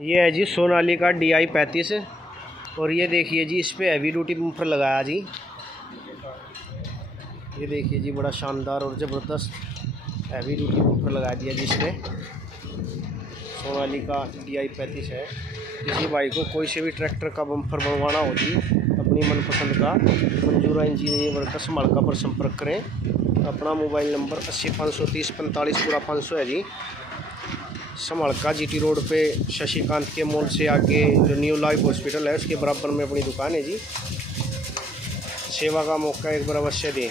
ये है जी सोनालिका DI-35 और ये देखिए जी इस पे हैवी ड्यूटी बम्पर लगाया जी। ये देखिए जी बड़ा शानदार और ज़बरदस्त हैवी ड्यूटी बम्पर लगा दिया जी इस पे। सोनालिका DI-35 है। किसी भाई को कोई से भी ट्रैक्टर का बम्पर बनवाना हो जी अपनी मनपसंद का, मंजूरा इंजीनियरिंग वर्क समालका पर संपर्क करें। अपना मोबाइल नंबर 80 530 45 पूरा 500 है जी। समालका GT रोड पे शशिकांत के मॉल से आगे जो न्यू लाइफ हॉस्पिटल है उसके बराबर में अपनी दुकान है जी। सेवा का मौका एक बार अवश्य दें।